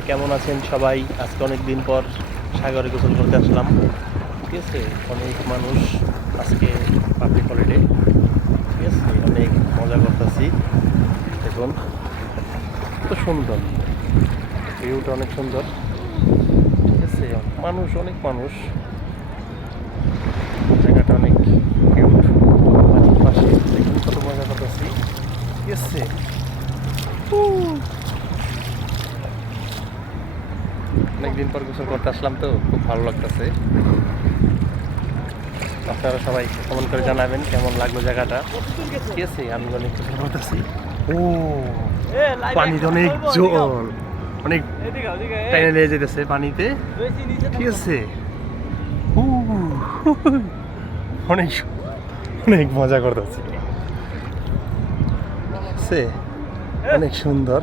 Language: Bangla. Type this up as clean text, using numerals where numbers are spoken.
কেমন আছেন সবাই? আজকে অনেক দিন পর সাগরে গোসল করতে আসলাম। ঠিক আছে, অনেক মানুষ আজকে পাবলিক হলিডে। ঠিক আছে, অনেক মজা করতেছি। দেখুন কত সুন্দর, ভিউটা অনেক সুন্দর। ঠিক আছে, অনেক মানুষ, জায়গাটা অনেক কিউট। পানির পাশে দেখুন কত মজা করতেছি। ঠিক আছে, অনেকদিন পর গোসল করতে আসলাম, তো খুব ভালো লাগতেছে। আপনারা সবাই কমেন্ট করে জানাবেন কেমন লাগলো জায়গাটা। ঠিক আছে, আমি অনেক গোসল করতেছি। ও, পানিতে অনেক জল, অনেক টাইনে লেগে যেতেছে পানিতে। ঠিক আছে, ও, অনেক অনেক মজা করতেছি। ঠিক আছে, অনেক সুন্দর।